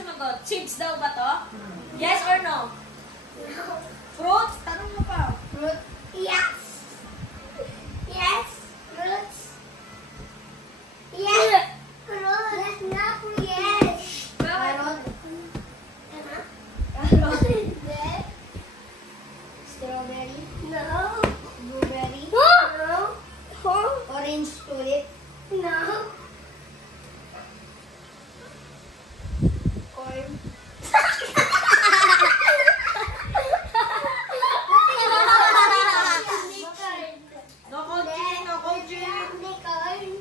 sumagot? Chips daw ba to? Yes or no? Fruits? Tanong mo pa. Fruit. Yes. Yes. Fruits. Yes. Fruit. Not yes. Carrot. Carrot. Strawberry. No. Blueberry. No. Orange tulip. No. Corn. No coaching, no coaching.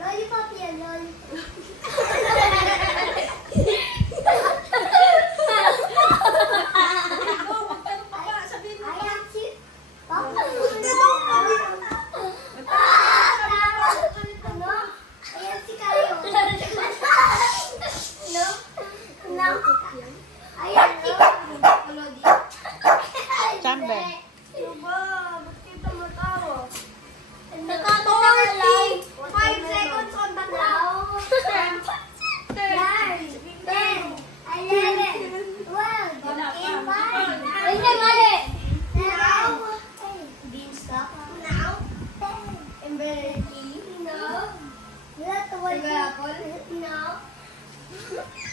Lollipop yan, lollipop.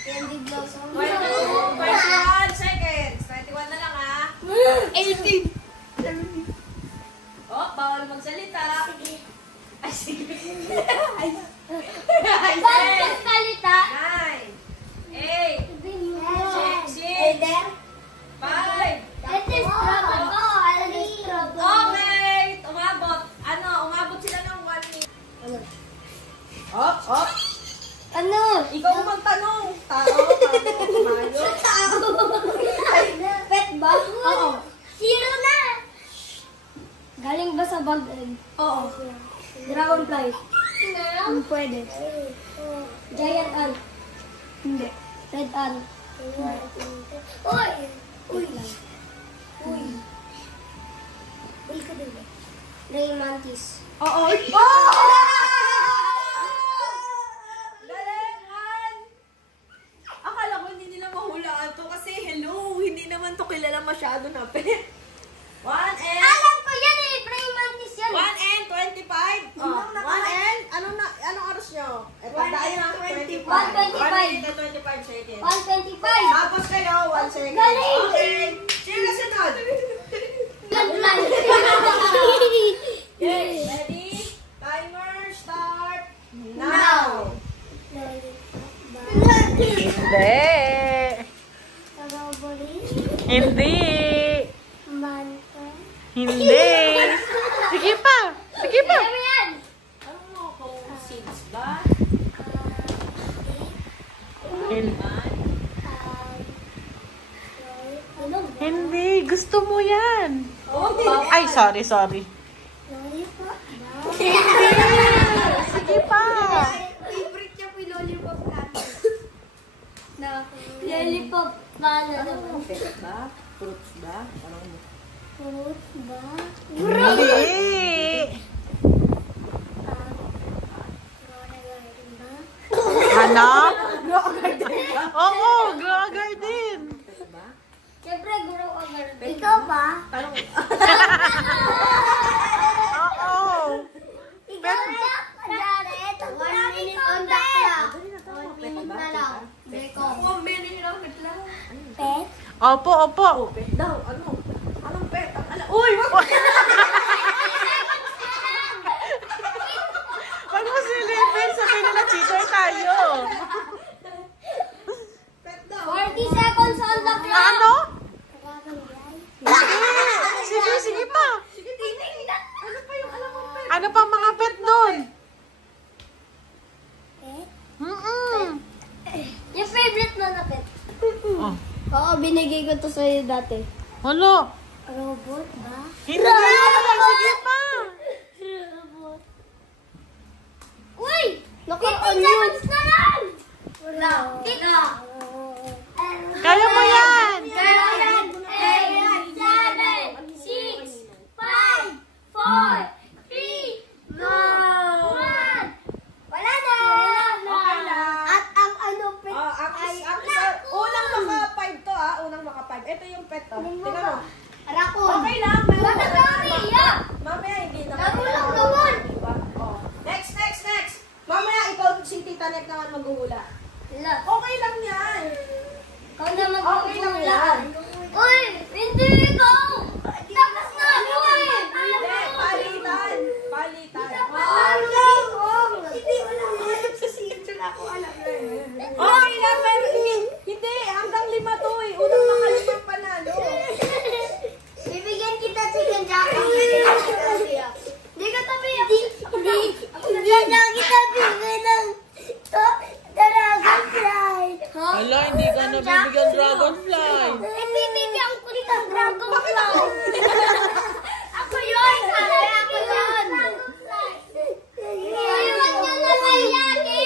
Candy blossom. 21 seconds. 21 na lang ha. 18. Oh, bawal magsalita. Ay, sige. Ay, Bawal magsalita. 9, 8, 6, 5. Okay, umabot. Umabot sila ng 1 minute. Op. Ano? Ikaw ang magtanong. Tao, mayo. Pet ba? Oo. Zero na! Galing ba sa bag? Oo. Dragonfly? No. Pwede. Giant ant? Hindi. Red ant? Uy! Uy! Uy! Uy ka din ba? Ray mantis? Oo. Akala ko hindi nila mahulaan to kasi hello, hindi naman to kilala masyado na pet. 1 and... Alam ko yan eh! Ray mantis yan! 1 and 25. 1 and... Anong oras nyo? Pagdaan na 25. 1 25 seconds. 125! Tapos kayo, 1 second. Galing! Okay. Sino sunod? Okay, ready? Timer start now. Hindi. Hindi. Hindi. Sige pa. Sige pa. Ano mo kung seeds ba? Hindi. Gusto mo yan. Ay, sorry. Hindi. Sige pa. Favorite niya po yung lollipop natin. Lollipop ba? Pet ba? Fruits ba? Tanong mo. Fruit ba? Hindi. Hanap? Oo, grow a garden. Siyempre, grow a garden. Ikaw ba? Tanong mo. Oo. Ikaw na, Jared. 1 minute on the clock. 1 minute na lang. Beko. 1 minute lang. Pet? Opo. Pet daw. Anong pet? Uy! Wag mo silipin. Sabihin nila, cheater tayo. Pet daw. 40 seconds on the clock. Ano? Sige pa. Sige, tingnan. Ano pa yung alam mo pet? Ano pa mga pet doon? Pet? Yung favorite mo na pet? Oh. Oo, binigay ko to sa'yo dati. Ano? Robot ba? Hindi! Sige pa! Robot. Uy! Naka-on na lang! Wala. Kaya mo yan! Kaya yan! 8, 7, 6, 5, 4, 3, 2, 1. Wala na! Okay lang. At ang ano, pet? pet. Oh. Tingnan mo. Rakun. Okay lang. Meron Bata ka kami, ya. Mamaya hindi na. Nagulang naman. Diba? Oh. Next. Mamaya ikaw si Tita Nek naman maghuhula. Wala. Okay lang yan. Ikaw naman Okay lang yan. Uy, hindi ikaw. Tapos na ako eh. Hindi, palitan. Hindi ko lang alam sa siyento na ako alam na yun. Okay lang, pero hindi. Hanggang 5 to eh. Unang makalimang panalo. Bibigyan kita chicken jacket. Hindi ka tabi. Hindi. Bibigyan kita bigyan ng dragonfly. Ala, hindi ka nabibigyan dragonfly. Bibigyan ko dito ang dragonfly. Ako yun. Ako yun. Iwan niyo na lang lagi.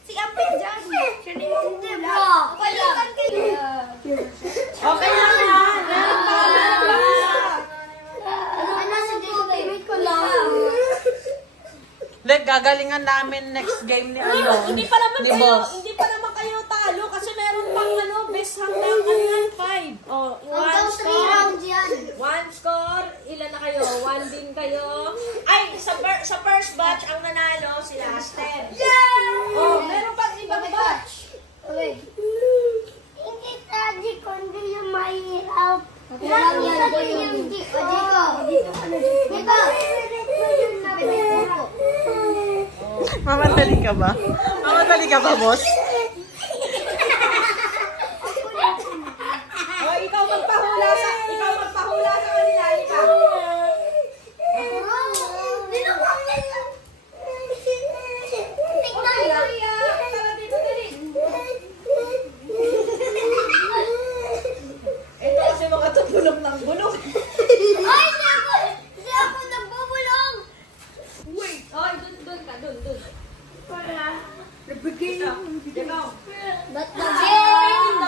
Si Apin dyan. Siya na yung bro. Palitan kayo. Okay lang yan. Meron pa. Ano sa favorite ko lang. Like, gagalingan namin next game ni Hindi pa naman ni kayo, boss. hindi pa naman kayo talo kasi meron pang best hanggang 5. Oh, Hanggang 3 rounds yan. 1 score, ilan na kayo? 1 din kayo. Ay, sa first batch ang nanalo sila Aster. Yeah! Oh, meron pang ibang batch. Okay. Hindi study kundi yung mahirap. Lang yan ko yung Diko. Diko. Mamadali ka ba? Mamadali ka ba, boss? Oh, ikaw magpahula sa kanila, ikaw. Tingnan mo. Tara dito, dali. Ito kasi mga tubulong ng bulong. Ay, hindi ako nagbubulong. Wait. Oh, dun ka. Nabigay yung ikaw. Ba't mag-game?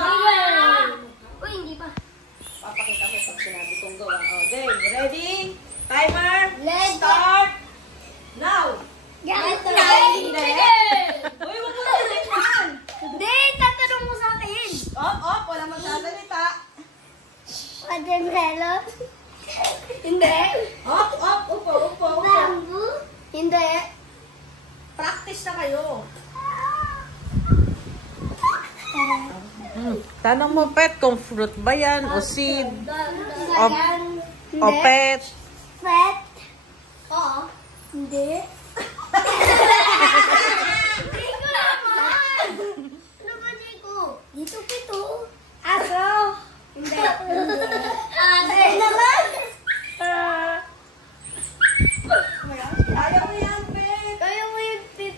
Uy, hindi pa. Papakita ko pag sinabi kong gawa. Oh, game. Ready? Timer. Let's Start. Now. Get Hindi. ready. Uy, wag mo na. Hindi, tatanong mo sa akin. Op, wala magsasalita. Watermelon? Hindi. Upo. Bamboo? Hindi. Practice na kayo. Tanong mo, pet, kung fruit ba yan, o seed, o Hindi. pet. Pet? Oo. Hindi. Hindi ko naman. Ano ba, Jiko? Dito pito. Aso? Hindi. Hindi naman. Kaya mo yan, Pet. Kaya mo yung pit.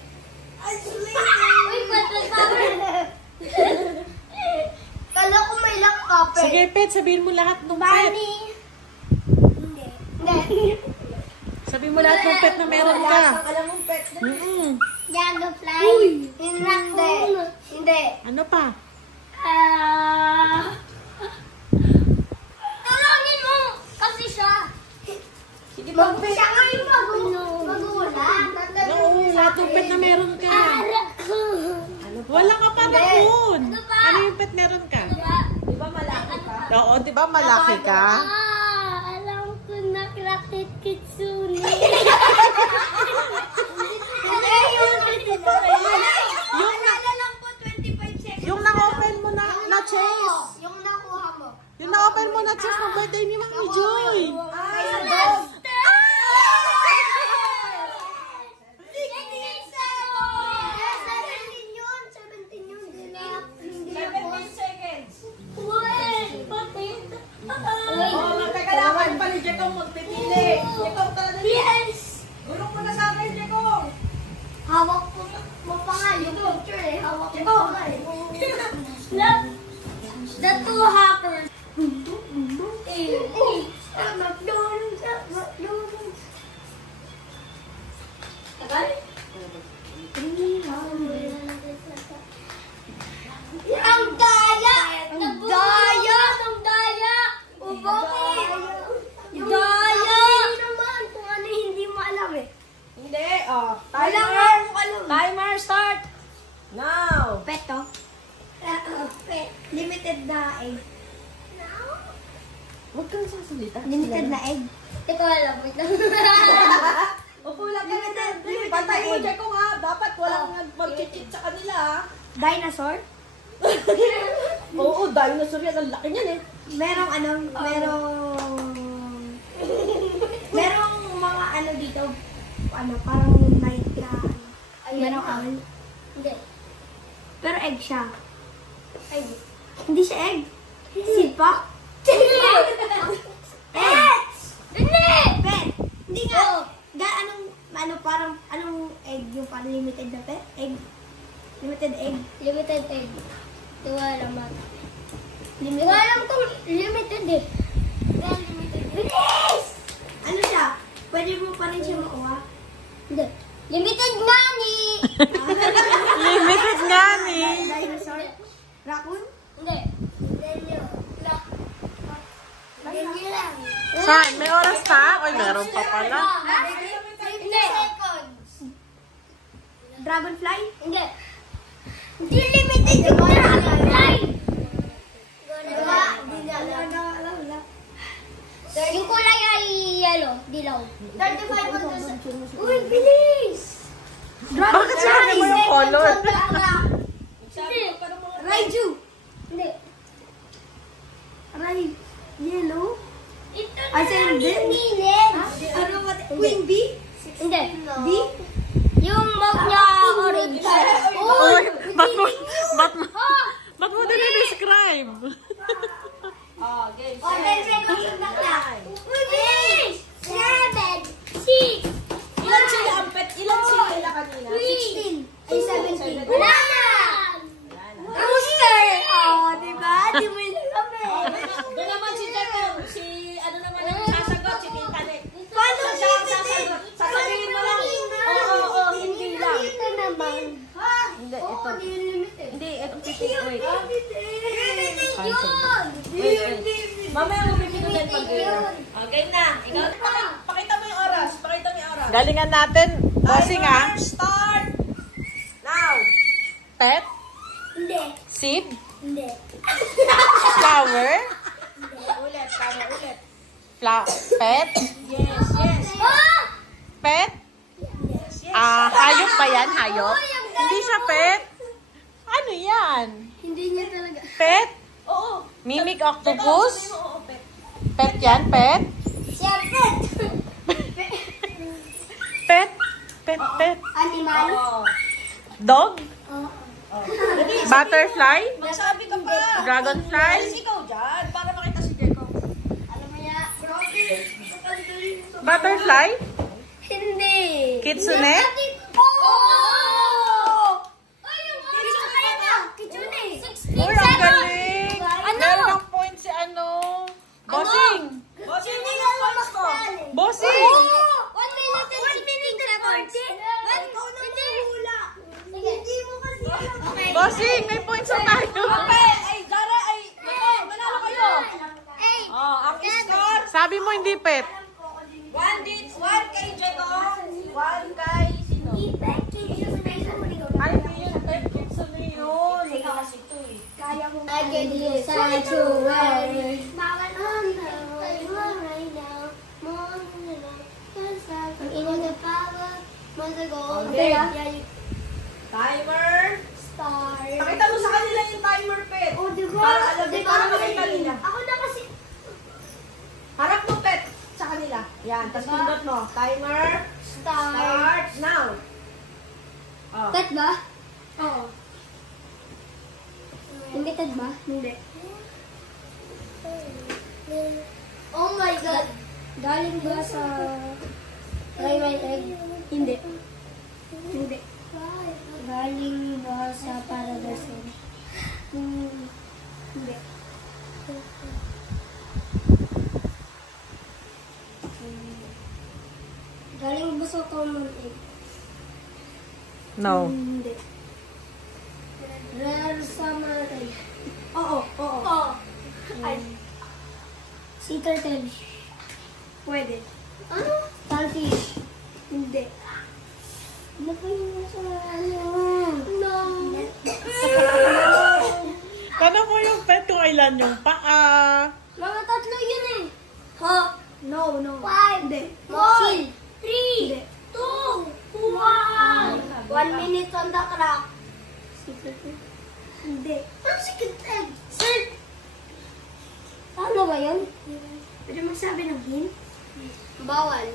Ay, Uy, patasabi. Kala ko may lock ka, pet. Sige, pet, sabihin mo lahat ng pet. Bunny. Hindi. Hindi. Sabihin mo lahat ng pet na meron ka. Alam mo, Pet. Dragonfly. Hindi. Hindi. Ano pa? Talangin mo! Kasi siya. Sige pa, Pet. Siya nga yung mag-uula. Oo, lahat ng pet na meron ka. Wala ka pa raccoon. Ano ba? Ano yung pet meron ka? Di ba malaki ka? Oo, di ba malaki ka? Alam ko na Cracked Kitsune. Yung lang po 25 seconds. Yung na-open mo na chest. Yung nakuha mo. Yung na-open mo na chest ng birthday ni Mami Joy. Oh, magkakalaman pa ni Jekong magpipili. Jekong, talaga. Yes! Gulong mo na sa akin, Jekong. Hawak ko mo pa nga yung picture eh. Hawak ko pa nga eh. The two hackers. McDonald's. Tagal? Ang daya! Ang daya! Ang daya! O bakit? Daya! Hindi naman kung ano hindi mo alam eh. Hindi, oh. Wala nga Timer. akong alam. Timer, start. Now. Peto? Pet. Limited na eh. Huwag kang sasalita. Limited na egg. Teka, alam. Wait lang. Upo lang ka na. Patay mo, Jeko nga. Dapat walang mag-chit sa kanila, ha? Dinosaur? Oo, dinosaur yan. Ang laki niyan, eh. Merong mga ano dito, parang night na, merong owl. Hindi. Pero egg siya. Egg. Hindi siya egg. Seed pa? Pet! Hindi! Pet! Hindi nga. Anong egg yung parang limited na pet? Egg? Limited egg? Limited egg. Di ko alam Di ko alam kung limited eh. Bilis! Ano siya? Pwede mo pa rin siya makuha? Hindi. Limited nga ni! Limited nga ni. Dinosaur? Raccoon? Hindi. Hindi lang. Saan? May oras pa? Oy, meron pa pala. Hindi. Dragonfly? Hindi. Hindi limited yung dragonfly! Yung kulay ay yellow, dilaw. 35 Uy, bilis! Bakit sinabi mo yung color? Raiju! Hindi. Yellow? Ay, sa'yo hindi? Ano ba? Queen bee? Hindi. Bee? Yung mouth niya orange. Uy, ba't mo dinidescribe? Oh, game. Oh, 10 seconds na lang. Uy, bilis! 7, 6, Ilan sila ang pet? Ilan sila kanina? 16, ay 17. Wala na! Rooster! Oh, diba? Di mo yung kami. Doon naman si Jeko. Si ano naman ang sasagot? Si Tintanek. Paano Siya ang sasagot. Sasabihin mo lang. Oo, hindi lang. Ito naman. Hindi, Oo, ito. di limited. Hindi, ito. Wait. Limited yun! Mamaya mo pipinutin pag-game. Game na. Ikaw. Pakita mo yung oras. Pakita mo yung oras. Galingan natin. Bossing ah. Timer start. Now. Pet? Hindi. Seed? Hindi. Flower? Ulit. Tama ulit. Pet? Yes, yes. Ah! Pet? Hayop ba yan? Hayop? Hindi siya pet? Ano yan? Hindi niya talaga. Pet? Oo. Mimic Sabihin octopus? mo, oo, pet. Pet yan? Pet? Siyempre. Pet? Pet? Animal. Oo. Dog? Oo. Butterfly? Magsabi ka pa. Dragonfly? Alis ikaw dyan para makita si Jeko. Alam mo ya. Butterfly? Hindi. Kitsune? Oo! Ay, yung kitsune na. Kitsune. Uy, ang galing! Meron ng point si ano? Bossing! Bossing, hindi ka points ko. Bossing! 1 minute and 16 seconds. Hindi mo kasi alam. Okay. Bossing! May points na tayo! Ay, Zara, ay, manalo kayo. Eight. Oh, ang score. Sabi mo hindi pet. 1 kay Jeko. 1 kay sino? Ay, hindi yun. Pet Kitsune yun. Hindi kasi ito eh. I can hear sanctuary. Bawal on right now. Ang ina na power. Masago. Okay. Timer. Star. Pakita mo sa kanila yung timer, pet. Oh, diba? Para alam din, para makita nila. Ako na kasi. Harap mo, pet, sa kanila. Yan, tapos pindot mo. Timer. Start now. Oh. Tat ba? Oo. Hindi tat ba? Hindi. Oh my God. Galing ba sa Raymond Egg? Hindi. Hindi. Galing ba sa Paradise Egg? Hindi. Galing ba sa Common Egg? No. Hindi. Rare summer egg. Oo. Ay. Sea turtle. Pwede. Ano? Starfish. Hindi. Ano pa yung nasa ano? No. Tanong mo yung pet kung ilan yung paa. Mga tatlo yun eh. Ha? No. 5. Hindi. 4. 3. 2. 1. 1 minute on the clock. Hindi. Ano secret egg? Sir! Ano ba yun? Pwede magsabi ng hint? Bawal.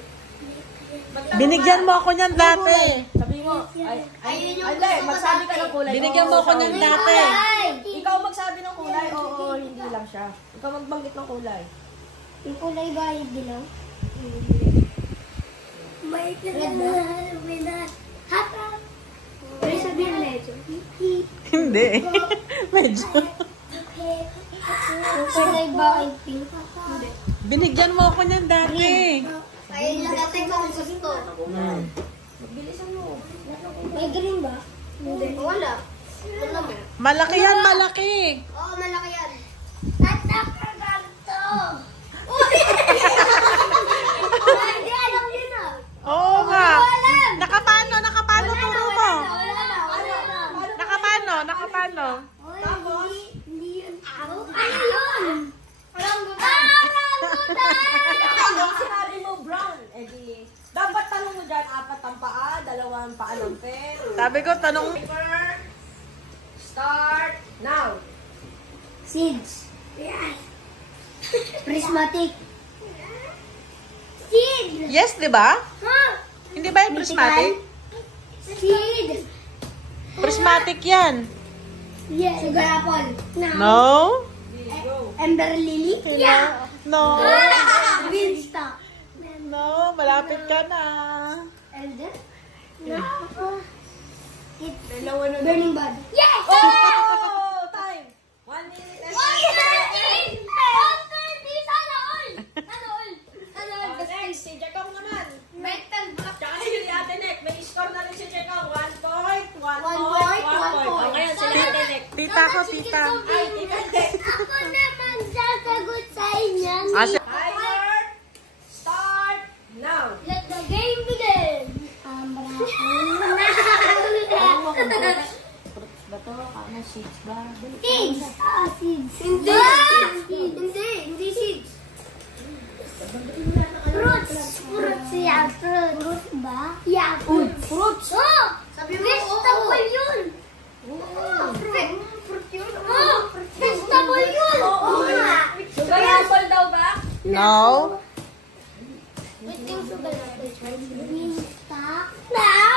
Binigyan mo ako niyan dati. Sabi mo, Ayun yung hindi, magsabi ka ng kulay. Binigyan mo ako niyan dati. Ikaw magsabi ng kulay, oo, hindi lang siya. Ikaw magbanggit ng kulay. Yung kulay ba yung dilaw? May kailangan. Hata. Pwede sabihin medyo. Hindi. Medyo. Yung kulay ba ay pink? Hindi. Binigyan mo ako niyan dati. Ayun lang natin kung gusto. Bilisan mo. May green ba? Hindi. Wala. Wala mo. Malaki yan, malaki. Oo, malaki yan. At nakaganto. Uy! Hindi, alam yun na. Oo nga. Alam. Nakapano, turo mo. Wala na. Nakapano. Tapos? Hindi yun. Ano yun? Orangutan! Kung sinabi mo brown, edi, dapat tanong mo dyan, 4 ang paa, 2 paa ng pen. Sabi ko, tanong. Paper, start, now. Seeds. Prismatic. Seed. Yes, di ba? Ha? Hindi ba yung prismatic? Seed. Prismatic yan. Yes. Sugar apple. No? Ember lily. Yeah. No. Beanstalk. No, malapit ka na. Elder. No. Burning bud. Yes. Oh! Time! 1 minute and next, si Jacob naman. Tsaka si Ate Nek, may score na rin si Jacob. 1 point, 1 point, 1 point. O, ngayon, si Ate Nek. Tita ko, tita. Ay, Tita Nek. Ako naman sasagot sa inyo. Timer, start, now. Let the game begin. Fruits ba to? Ano, seeds ba? Seeds. Seeds. Hindi seeds. Fruits. Fruits. Yeah, fruits. Fruits ba? Yeah, fruits. Oh! Sabi mo, vegetable yun. Fruit yun. Oh! Vegetable yun. Oo nga. Sugar apple daw ba? No. Wait, yung sugar apple. Beanstalk. No.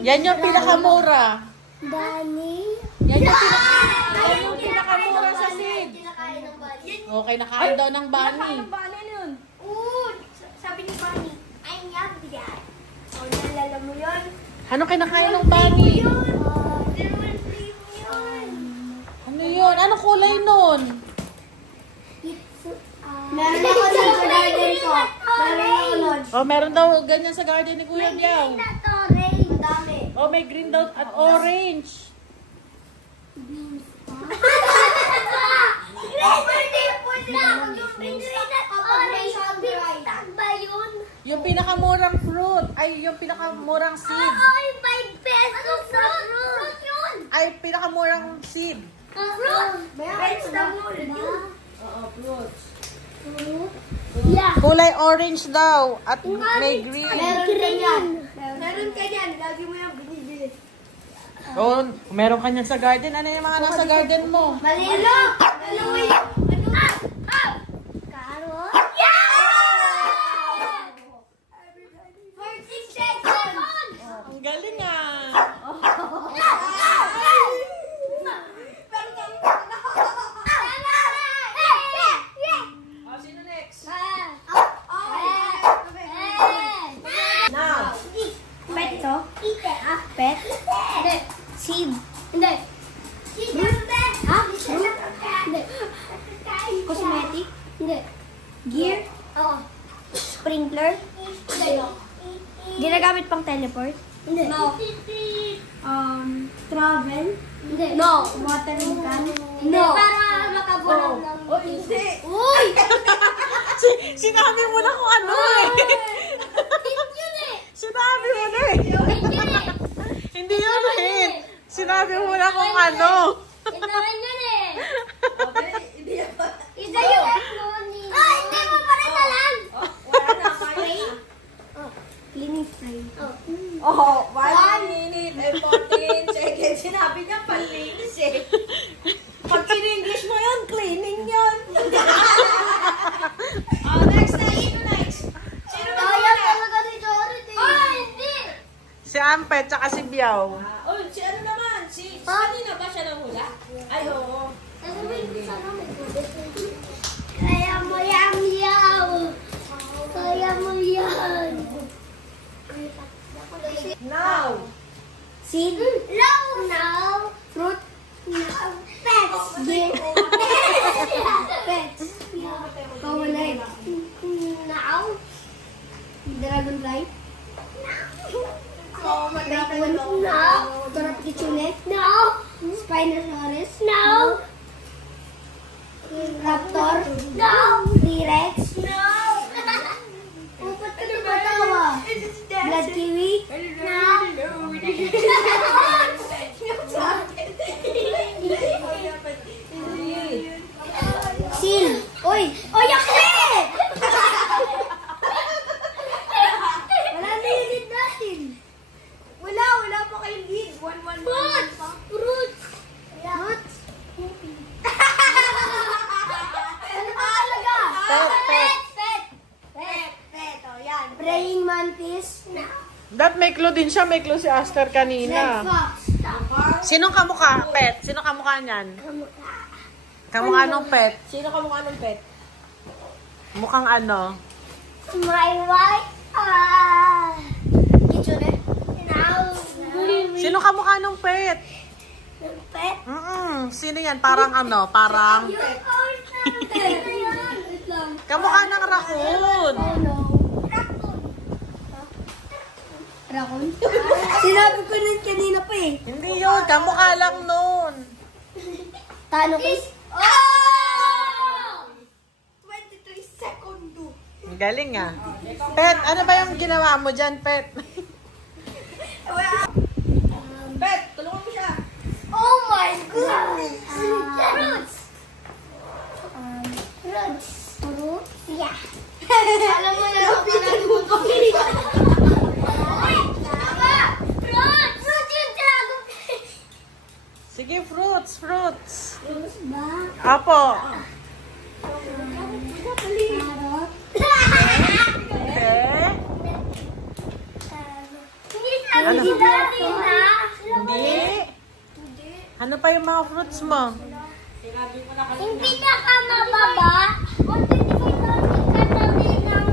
Yan yung pinakamura. Dani. Yan yung pinakamura sa seed. Kinakain ng bali. Okay, nakain daw ng bunny. Paano yun? Oo, sabi ni Bunny, I'm yummy dad. O, naalala mo yun? Ano kinakain ng bunny? Yun. Ano yun? Ano kulay nun? Meron ako dun sa garden ko. Meron ako dun. Oh, meron daw ganyan sa garden ni Kuya Biao. Madami. Oh, may green daw at orange. Yung pinakamurang fruit, ay yung pinakamurang seed. Ay, 5 pesos sa fruit yun. Ay, pinakamurang seed. Fruit. Vegetable. Oo, fruits. Yeah. Kulay orange daw at may green. Meron ka yan. Meron ka yan. Lagi mo yung binibili. Oh, meron kanyan sa garden. Ano yung mga nasa garden mo? Malilo! Ano mo yun? Carrot? Yeah! 46 seconds! Ang galing ah. O, sino next? Now. Now. Pet to? Pet? Hindi. Seed? Hindi. Ha? Fruit? Hindi. Cosmetic? Hindi. Gear? Oo. Sprinkler? Hindi. Ginagamit pang teleport? Hindi. No. Travel? Hindi. No. Watering can? No. Para makabulan ng... O, hindi. Uy! Sinabi mo na kung ano eh. Hint yun eh! Sinabi mo na eh. Hint yun eh! Hindi yun eh. Sinabi mo na kung ano. Hint naman yun eh! Okay, hindi yan ba? Isa yung F nun. Linis fry. Oh, 1 minute and 14 seconds. Sinabi niya panlinis eh. Pag in-English mo yun, cleaning yun. Oh, next na. Sino next? Sino na Kaya talaga ni Dorothy. Hindi! Si Ampet, tsaka si Biao. Oh, si ano naman? Si kanina ba siya nanghula? Ay, oo. Kaya mo yan, yaw. Kaya mo yan. Now. Seed? No. Now. Fruit? No. Pets. Pets. Kawalay. Now. Dragonfly? Raccoon? No. Turap kitsune? No. Spinosaurus? No. Raptor? No. T-Rex? No. Ba't ka tumatawa? Blood kiwi? No. Seal? Uy! Uy, yakit! Wala na yung lead natin. Wala pa kayong lead. 1-1. Fruits! Fruits! Fruits? Ano pa talaga? Pet. Pet. O, yan. Praying mantis. That may clue din siya. May clue si Aster Red kanina. fox. Sinong kamukha? Pet. Sinong kamukha niyan? Kamukha nung pet. Sino kamukha ng pet? Mukhang ano? My right kitsune. Now. Sino kamukha nung pet? Pet. Sino yan? Parang ano? Parang kamukha ng raccoon. Raccoon? Sinabi ko nun kanina pa eh. Hindi yun. Kamukha lang nun. Tano ko? Oh! 23 secondo. Ang galing ah. Pet, ano ba yung ginawa mo dyan, Pet? Pet, tulungan mo siya. Oh my God! Fruits! Fruits. Fruits? Yeah. Alam mo na ako pala mo pa. Fruits! Fruits yung dragon. Sige, fruits. Fruits ba? Apo. Carrot. Okay. Hindi sabi si Daddy na. Hindi. Ano pa yung mga fruits mo? Hindi na ka mababa. Kung hindi ko katabi ng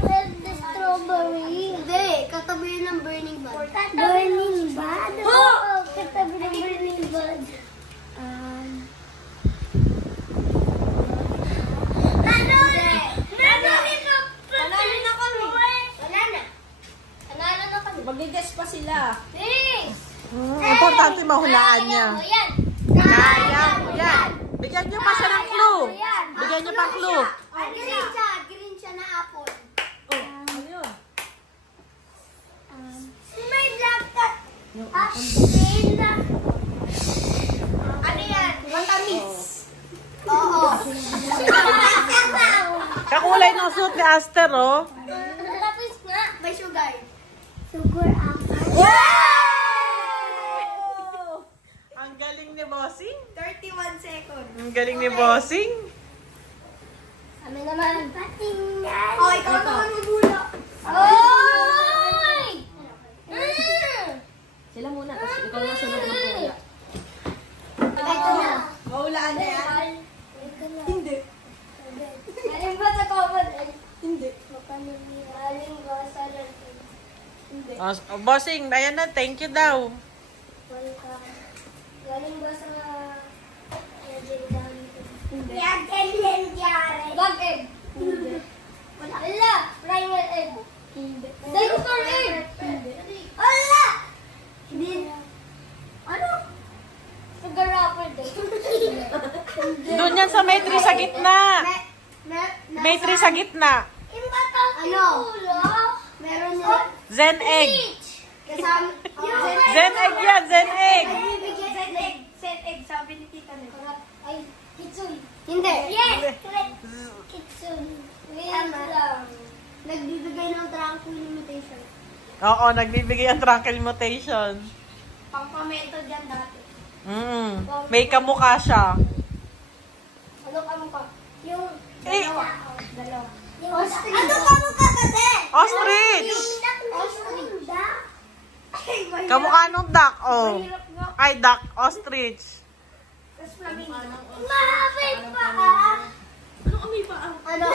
strawberry. Hindi, katabi ng burning bud. Burning bud? Oo, katabi ng burning bud. Panalo na kami. Wala na. Panalo na kami. Mag-guess pa sila. Importante mahulaan niya. Yan. Kaya mo yan. Bigyan niyo pa siya ng clue. Bigyan niyo pang clue. Green siya na apple. Ano yun? May black cat. Apple. Ano yan? Matamis. Oo. Kakulay ng suit ni Aster, oh. Tapos nga, may sugar. Sugar apple. Ang galing ni Bossing. 31 seconds. Ang galing ni Bossing. Kami naman. Patingnan. Oh, ikaw naman magbula. Oy! Sila muna, tapos ikaw na sunod ng kuya. Ito na. Mahulaan na yan? Hindi. Galing ba sa common? Hindi. Galing ba sa lantin? Hindi. Oh, Bossing, ayan na. Thank you daw. Galing ba sa legendary? Hindi. Legendary. Bag egg? Hindi. Wala. Primal egg? Hindi. Dinosaur egg? Hindi. Wala! Hindi. Ano? Sugar apple din. Doon yan sa may tree sa gitna. May tree sa gitna. Ano? Meron yan. Zen egg. Kasama. Zen egg yan. Zen egg. Set egg, sabi ni Tita Nel. Ay, kitsun. Hindi. Yes! Kitsun. Wait lang. Nagbibigay ng tranquil limitation. Oo, nagbibigay ang Tranquil Mutation. Pang-pamento dyan dati. May kamukha siya. Ano kamukha? Yung Eh. dalawa. Ostrich. Ano kamukha kasi? Ostrich! Ostrich. Kamukha nung duck, oh. Ay, duck, ostrich. Tapos flamingo. Mahabay pa Ano kami pa ang... Ano?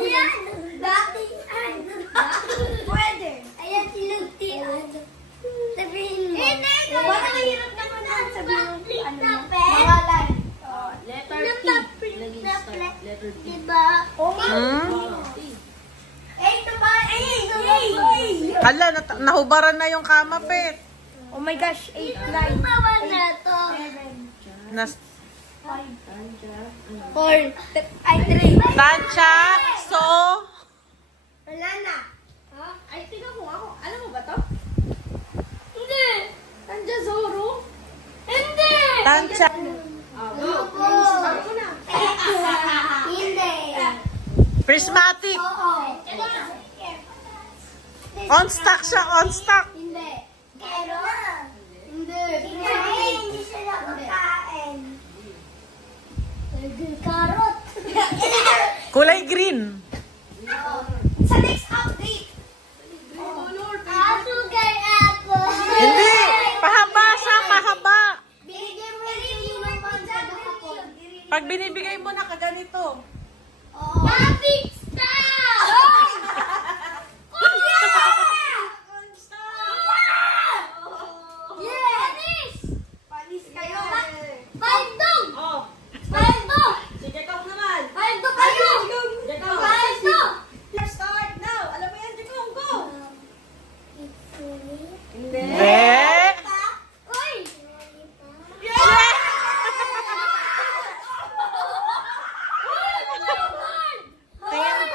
Yan. Dati. Pwede. Ayan si Luti. Sabihin mo. Wala mahirap naman na sabihin mo. Pangalan. Letter T. Naging start. Letter T. Diba? Hala, nahubaran na yung kama, Pet. Oh my gosh, 8, 9. Tawa na to. Nas 4. Ay, 3. Tansya, so... Wala na. Ay, tingnan mo ako. Alam mo ba to? Hindi. Tanja Zoro. Hindi. Tansya. Opo. Hindi. Prismatic. Oo. On stock siya, on stock. Hindi. Carrot. Hindi. Hindi sila kakain. Carrot. Kulay green. Sa next update. Sugar apple. Hindi. Pahaba siya, pahaba. Binigyan mo yung inuman sa hapon. Pag binibigay mo na kaganito. Traffic stop! Panis kayo. Baldog! Oh. Baldog! Si Jacob naman. Baldog kayo! Jacob. Baldog! Let's start now. Alam mo yan, Jacob. Go. Hindi. Hindi. Uy! Tingin.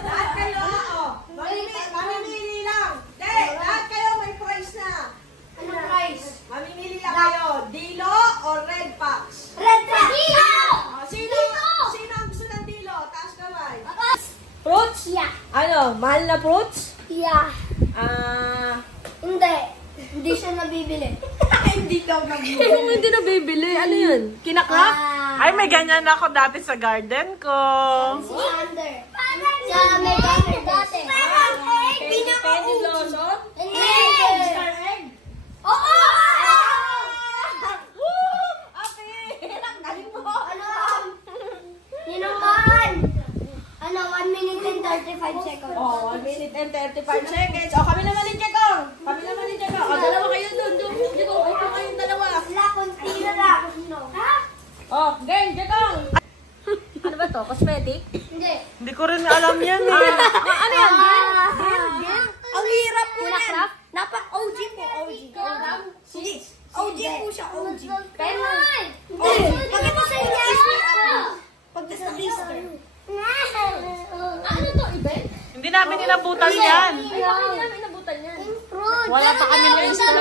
Lahat kayo, oh. Mamimili lang. Hindi, lahat kayo may price na. Ano price? Mamimili lang kayo. Dilo o Red Fox? Red Dilo! Oh, sino ang gusto ng Dilo? Taas kamay. Fruits? Yeah. Ano? Mahal na fruits? Yeah. Hindi. Hindi siya nabibili. Hindi daw nabili. Kung hindi na bibili, ano yun? Kinakrap? Ah. Ay, may ganyan ako dati sa garden ko. Si Under. Sa may garden dati. Penny Blossom? Hindi. Star Egg? Oo! Ate! Ang galing mo! Ano? Ninuman! Ano, 1 minute and 35 seconds. Oh, 1 minute and 35 seconds. Oh, kami naman ni Jekong. Kami naman ni Jekong. Oh, dalawa kayo dun. Jekong, upo kayong dalawa. Wala, kunti na lang. Ha? Oh, game, Jekong. Ano ba to? Cosmetic? Hindi. Hindi ko rin alam yan eh. Ano yan? Ang hirap po yan. OG po, OG. OG po siya, OG. Pero, Pakita sa inyo. pagtas na Easter. Ano to, event? Hindi namin inabutan yan. Ay, bakit namin inabutan yan? Fruits. Wala pa kami ng install.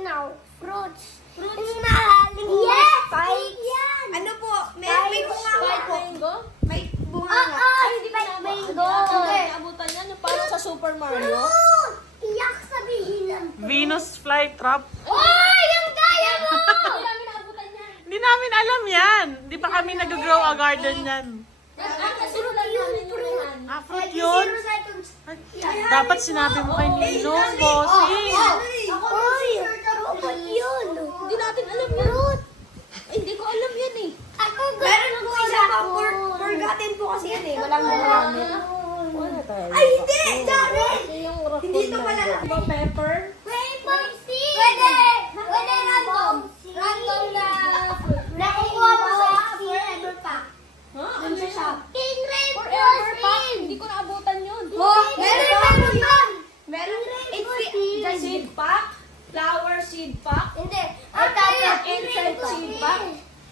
No, fruits. Fruits. Mahaling yes! Spike yan. Ano po? May bunga Spike po. mango? May bunga nga. Ay, hindi ba mango? Hindi, inabutan yan. Yung parang sa Super Mario. Fruit! Iyak sabihin lang. Venus flytrap. Oy! Yung gaya mo! Hindi namin naabutan yan. Hindi namin alam yan. Hindi pa kami nag-grow a garden yan. Kasunod lang namin yung yan. Ah, fruit yun? 0 seconds. Dapat sinabi mo kay Ninong, bossing. Oy! Robot yun. Hindi natin alam yan. Ay, hindi ko alam yan eh. Ako meron po isa pa. Forgotten po kasi yan eh. Walang namin. Wala tayo. Ay, hindi! Dami! Yung hindi ito pala. Pepper. Rainbow seed! Pwede! Pwede random. Random na nakukuha mo sa Forever Pack. Ano Sa shop. King Rainbow Forever Pack. seed! Hindi ko naabutan yun. Meron yun! Meron. Rainbow It's seed. seed pack. Flower seed pack. Hindi. Ang tapos, Insect seed pack.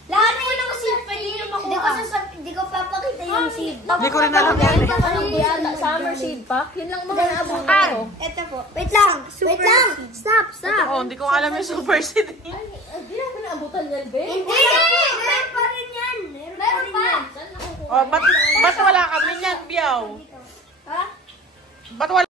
lahat mo ng seed pwede nyo makuha. Hindi ko papakita yung seed. Hindi ko rin alam yan eh. Ano ba yan? Summer seed pack? Yun lang mga naabutan ko. Ito po. Wait lang. Wait lang. Stop. Oo, hindi ko alam yung super seed. Ay, hindi namin naabutan yan, be. Hindi! Oh, ba't wala kami niyan, Biyaw? Ha? Ba't wala